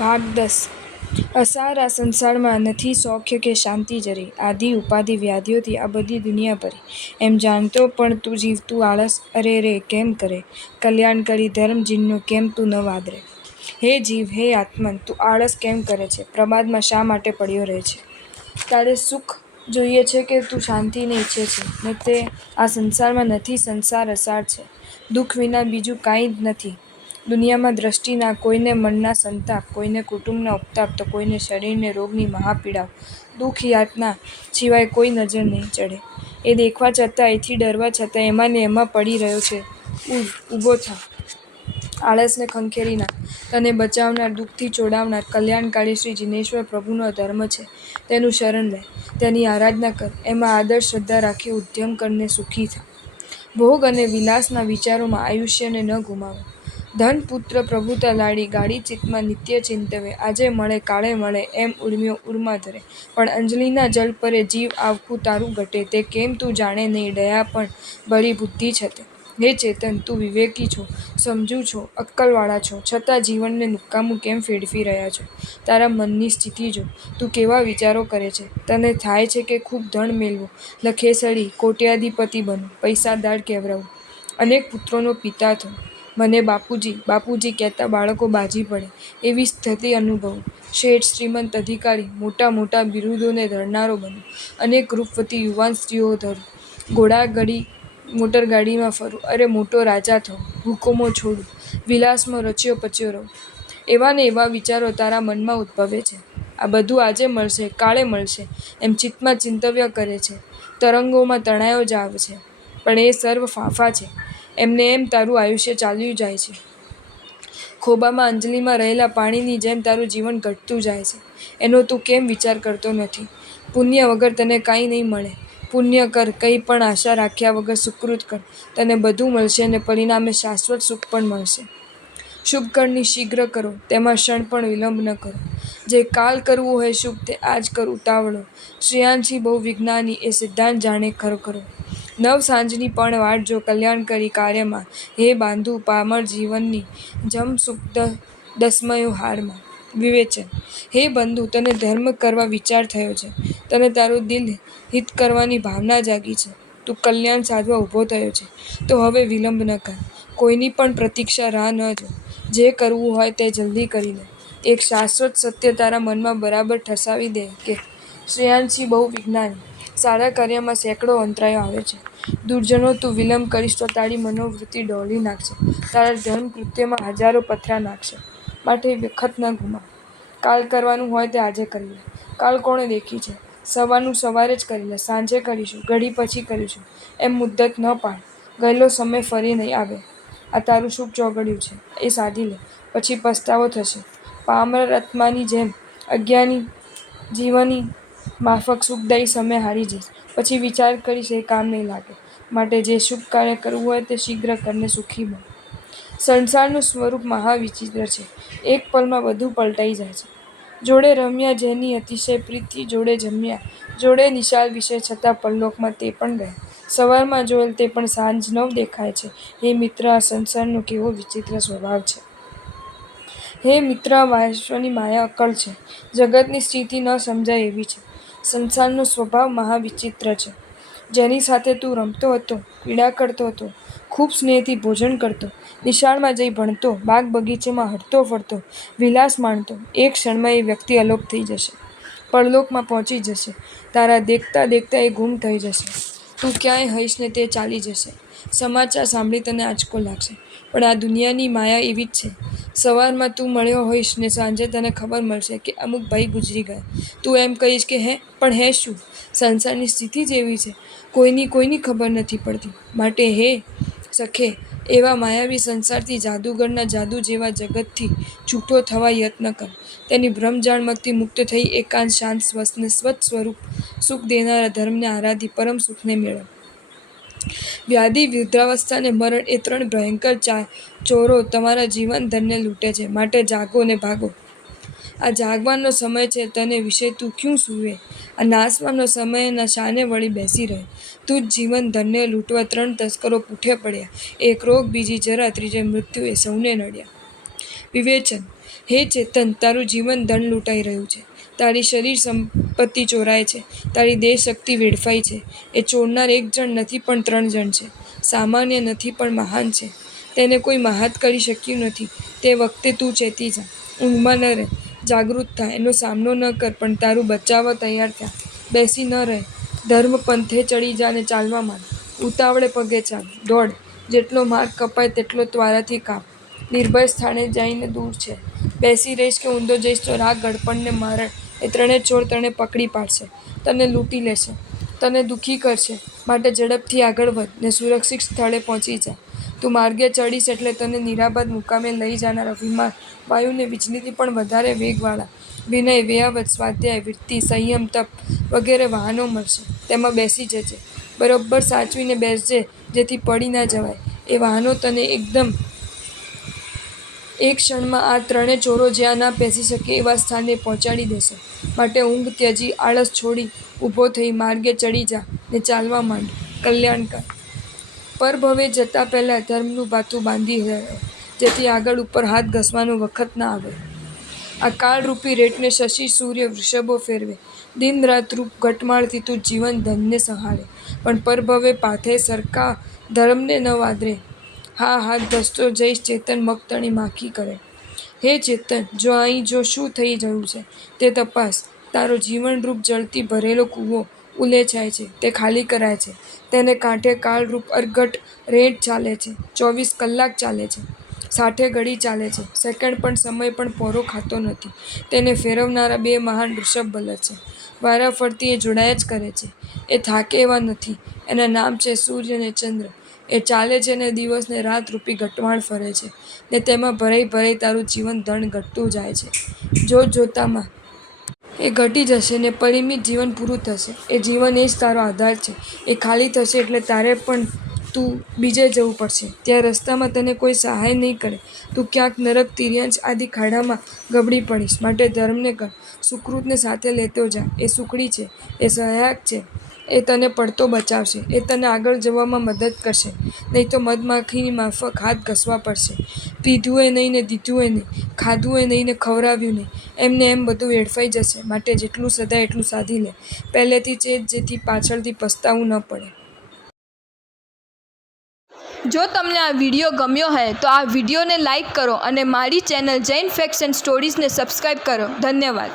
ભાગ 10 અસાર આ સંસારમાં નથી સૌખ્ય કે શાંતિ જરી, આદિ ઉપાધિ વ્યાધિઓથી આ બધી દુનિયા ભરી. એમ જાણતો પણ તું જીવતું આળસ, અરે રે કેમ કરે? કલ્યાણકારી ધર્મ જીનનો કેમ તું ન વાદરે? હે જીવ, હે આત્મન, તું આળસ કેમ કરે છે? પ્રમાદમાં શા માટે પડ્યો રહે છે? તારે સુખ જોઈએ છે કે તું શાંતિને ઈચ્છે છે? ને તે આ સંસારમાં નથી. સંસાર અસાર છે. દુઃખ વિના બીજું કાંઈ જ નથી દુનિયામાં. દ્રષ્ટિના કોઈને મનના સંતાપ, કોઈને કુટુંબના ઉપતાપ, તો કોઈને શરીરને રોગની મહાપીડાઓ. દુઃખ યાતના સિવાય કોઈ નજર નહીં ચડે. એ દેખવા છતાં, એથી ડરવા છતાં એમાં ને એમાં પડી રહ્યો છે. ઊભો થા, આળસને ખંખેરી નાખ. તને બચાવનાર, દુઃખથી છોડાવનાર, કલ્યાણકારી શ્રી જિનેશ્વર પ્રભુનો ધર્મ છે. તેનું શરણ લે, તેની આરાધના કર, એમાં આદર શ્રદ્ધા રાખી ઉદ્યમ કરને સુખી થા. ભોગ અને વિલાસના વિચારોમાં આયુષ્યને ન ગુમાવો. ધન પુત્ર પ્રભુતા લાડી, ગાડી ચિત્તમાં નિત્ય ચિંતવે. આજે મળે કાલે મળે એમ ઊર્મ્યો ઊર્મા ધરે. પણ અંજલિના જલ પરે જીવ આવખું તારું ઘટે. તે કેમ તું જાણે નહીં? દયા પણ ભરી બુદ્ધિ છતે. હે ચેતન, તું વિવેકી છો, સમજુ છો, અક્કલવાળા છો, છતાં જીવનને નકામું કેમ ફેરવી રહ્યા છો? તારા મનની સ્થિતિ જો, તું કેવા વિચારો કરે છે? તને થાય છે કે ખૂબ ધન મેળવું, લખેસડી કોટ્યાધિપતિ બનવું, પૈસાદાર કહેવરાવું, અનેક પુત્રોનો પિતા થવું, મને બાપુજી બાપુજી કહેતા બાળકો બાજી પડે એવી સ્થિતિ અનુભવું, શેઠ, શ્રીમંત, અધિકારી, મોટા મોટા બિરુદોને ધરનારો બનવું, અનેક રૂપવતી યુવાન સ્ત્રીઓ ધરું, ઘોડાગાડી મોટરગાડીમાં ફરવું, અરે મોટો રાજા થવું, હુકુમો છોડું, વિલાસમાં રચ્યો પચ્યો રહું. એવા ને એવા વિચારો તારા મનમાં ઉદ્ભવે છે. આ બધું આજે મળશે, કાલે મળશે એમ ચિત્તમાં ચિંતવ્ય કરે છે. તરંગોમાં તણાયો જાવ છે. પણ એ સર્વ ફાંફા છે. એમને એમ તારું આયુષ્ય ચાલ્યું જાય છે. ખોબામાં અંજલિમાં રહેલા પાણીની જેમ તારું જીવન ઘટતું જાય છે. એનો તું કેમ વિચાર કરતો નથી? પુણ્ય વગર તને કાંઈ નહીં મળે. પુણ્ય કર, કંઈ પણ આશા રાખ્યા વગર સુકૃત કર, તને બધું મળશે અને પરિણામે શાશ્વત સુખ પણ મળશે. શુભ કર્મની શીઘ્ર કરો, તેમાં ક્ષણ પણ વિલંબ ન કરો. જે કાલ કરવું હોય શુભ, તે આજ કર ઉતાવળો. શ્રેયાંશી બહુ વિજ્ઞાની, એ સિદ્ધાંત જાણે ખરો. નવ સાંજની પણ વાટ જો કલ્યાણકારી કાર્યમાં. હે બાંધુ પામર જીવનની, જમ સુખ દસમયો હારમાં. વિવેચન: હે બંધુ, તને ધર્મ કરવા વિચાર થયો છે. તને તારું દિલ હિત કરવાની ભાવના જાગી છે. તું કલ્યાણ સાધવા ઊભો થયો છે. તો હવે વિલંબ ન કર. કોઈની પણ પ્રતીક્ષા રાહ ન જો. જે કરવું હોય તે જલ્દી કરી લે. એક શાશ્વત સત્ય તારા મનમાં બરાબર ઠસાવી દે કે શ્રેયાંશી બહુ વિજ્ઞાની, સારા કાર્યમાં સેંકડો અંતરાયો આવે છે. દુર્જનો, તું વિલંબ કરીશ તો તારી મનોવૃત્તિ ડહોળી નાખશે. તારા ધર્મ કૃત્યમાં હજારો પથરા નાખશે. માટે વખત ન ગુમાવ. કાલ કરવાનું હોય તે આજે કરી લે. કાલ કોણે દેખી છે? સવારનું સવારે જ કરી લે. સાંજે કરીશું, ઘડી પછી કરીશું એમ મુદ્દત ન પાડ. ગયેલો સમય ફરી નહીં આવે. આ તારું શુભ ચોઘડિયું છે, એ સાધી લે, પછી પસ્તાવો થશે. પામર આત્માની જેમ અજ્ઞાની જીવની માફક સુખદાયી સમય હારી જઈશ. પછી વિચાર કરીશ એ કામ નહીં લાગે. માટે જે શુભ કાર્ય કરવું હોય તે શીઘ્ર કરને સુખી બન. સંસારનું સ્વરૂપ મહાવિચિત્ર છે. એક પળમાં બધું પલટાઈ જાય છે. જોડે રમ્યા જેની અતિશય પ્રીતિ, જોડે જમ્યા, જોડે નિશાળ વિષય, છતાં પરલોકમાં તે પણ ગયા. સવારમાં જોયેલ તે પણ સાંજ નવ દેખાય છે. હે મિત્ર, આ સંસારનો કેવો વિચિત્ર સ્વભાવ છે! હે મિત્ર, આ વિશ્વની માયા અક્કલ છે. જગતની સ્થિતિ ન સમજાય એવી છે. સંસારનો સ્વભાવ મહાવિચિત્ર છે. જેની સાથે તું રમતો હતો, ક્રીડા કરતો હતો, ખૂબ સ્નેહથી ભોજન કરતો, નિશાળમાં જઈ ભણતો, બાગ બગીચામાં હરતો ફરતો, વિલાસ માણતો, એક ક્ષણમાં એ વ્યક્તિ અલોપ થઈ જશે. પરલોકમાં પહોંચી જશે. તારા દેખતા દેખતા એ ગુમ થઈ જશે. તું ક્યાંય હઈશ ને તે ચાલી જશે. સમાચાર સાંભળી તને આંચકો લાગશે. પણ આ દુનિયાની માયા એવી જ છે. સવારમાં તું મળ્યો હોઈશ ને સાંજે તને ખબર મળશે કે અમુક ભાઈ ગુજરી ગયા. તું એમ કહીશ કે પણ હે શું? સંસારની સ્થિતિ જ એવી છે. કોઈની ખબર નથી પડતી. માટે હે સખે, એવા માયાવી સંસારથી, જાદુગરના જાદુ જેવા જગતથી છૂટો થવા યત્ન કર. તેની ભ્રમજાળમાંથી મુક્ત થઈ એકાંત શાંત સ્વસ્થ સ્વરૂપ સુખ દેનારા ધર્મને આરાધી પરમ સુખને મેળવ. વ્યાધિ, વૃદ્ધાવસ્થા ને મરણ એ ત્રણ ભયંકર ચોરો તમારા જીવન ધનને લૂંટે છે. માટે જાગો ને ભાગો. આ જાગવાનો સમય છે, તને વિશે તું ક્યું સૂવે? આ નાસવાનો સમય, ના શાને વળી બેસી રહે? તું જ જીવન ધનને લૂંટવા ત્રણ તસ્કરો પૂઠે પડ્યા. એક રોગ, બીજી જરા, ત્રીજે મૃત્યુ, એ સૌને નડ્યા. વિવેચન: હે ચેતન, તારું જીવન ધન લૂંટાઈ રહ્યું છે, તારી શરીર સંપત્તિ ચોરાય છે, તારી દેહ શક્તિ વેડફાઈ છે. એ ચોરનાર એક જણ નથી પણ 3 જણ છે. સામાન્ય નથી પણ મહાન છે. તેને કોઈ મહાત કરી શક્યું નથી. તે વખતે તું ચેતી જા, ઊંઘમાં ન રહે, જાગૃત થા, એનો સામનો ન કર, પણ તારું બચાવવા તૈયાર થા. બેસી ન રહે, ધર્મ પંથે ચડી જા ને ચાલવા માંડ. ઉતાવળે પગે ચાલ, દોડ, જેટલો માર્ગ કપાય તેટલો ત્વારાથી કાપ. નિર્ભય સ્થાને જઈને દૂર છે. બેસી રહીશ કે ઊંધો જઈશ તો રાગ, ગડપણ ને મરણ એ 3 ચોર તને પકડી પાડશે, તને લૂંટી લેશે, તને દુઃખી કરશે. માટે ઝડપથી આગળ વધ ને સુરક્ષિત સ્થળે પહોંચી જા. તું માર્ગે ચડીશ એટલે તને નિરાપદ મુકામે લઈ જાનારા વિમાન, વાયુને વીજળીથી પણ વધારે વેગવાળા વિનય, વ્યવત, સ્વાધ્યાય, વૃત્તિ, સંયમ, તપ વગેરે વાહનો મળશે. તેમાં બેસી જજે. બરોબ્બર સાચવીને બેસજે જેથી પડી ના જવાય. એ વાહનો તને એક ક્ષણમાં આ 3 ચોરો જ્યાં ના પેસી શકે એવા સ્થાને પહોંચાડી દેશે. માટે ઊંઘ ત્યજી, આળસ છોડી ઊભો થઈ માર્ગે ચડી જા ને ચાલવા માંડ. કલ્યાણકાર પરભવે જતાં પહેલાં ધર્મનું ભાથું બાંધી રહ્યો, જેથી આગળ ઉપર હાથ ઘસવાનો વખત ના આવે. આ કાળરૂપી રેટને શશી સૂર્ય વૃષભો ફેરવે. દિન રાત રૂપ ઘટમાળથી તું જીવન ધનને સંહાળે, પણ પરભવે પાથે સરકા ધર્મને ન વાદરે. હા હાથ ઘસતો જઈશ ચેતન મગતણી માખી કરે. હે ચેતન, જો શું થઈ રહ્યું છે તે તપાસ. તારો જીવનરૂપ જળથી ભરેલો કૂવો ઉલેચાય છે, તે ખાલી કરાય છે. તેને કાંઠે કાળરૂપ અર્ઘટ રેટ ચાલે છે, 24 કલાક ચાલે છે, 60 ઘડી ચાલે છે, સેકન્ડ પણ સમય પણ પોરો ખાતો નથી. તેને ફેરવનારા 2 મહાન વૃષભ બલદ છે. વારાફરતી એ જોડાયા જ કરે છે. એ થાકે એવા નથી. એના નામ છે સૂર્ય ને ચંદ્ર. એ ચાલે છે ને દિવસ ને રાત રૂપી ઘટમાળ ફરે છે, ને તેમાં ભરાઈ ભરાઈ તારું જીવન ધન ઘટતું જાય છે. જોતજોતામાં એ ઘટી જશે ને પરિમિત જીવન પૂરું થશે. એ જીવન એ જ તારો આધાર છે. એ ખાલી થશે એટલે તારે પણ તું બીજે જવું પડશે. ત્યાં રસ્તામાં તને કોઈ સહાય નહીં કરે. તું ક્યાંક નરક, તિર્યંચ આદિ ખાડામાં ગબડી પડીશ. માટે ધર્મને કર, સુકૃતને સાથે લેતો જા. એ સુખડી છે, એ સહાયક છે, એ તને પડતો બચાવશે. એ તને આગળ જવામાં મદદ કરશે. નહીં તો મધમાખીની માફક હાથ ઘસવા પડશે. પીધું એ નહીં ને દીધું એ નહીં, ખાધું એ નહીં ને ખવરાવ્યું નહીં, એમને એમ બધું વેડફાઈ જશે. માટે જેટલું સધાય એટલું સાધી લે પહેલેથી જ, જેથી પાછળથી પસ્તાવું ન પડે. જો તમને આ વિડીયો ગમ્યો હોય તો આ વિડીયોને લાઈક કરો અને મારી ચેનલ જૈન ફેક્ટ્સ એન્ડ સ્ટોરીઝને સબસ્ક્રાઈબ કરો. ધન્યવાદ.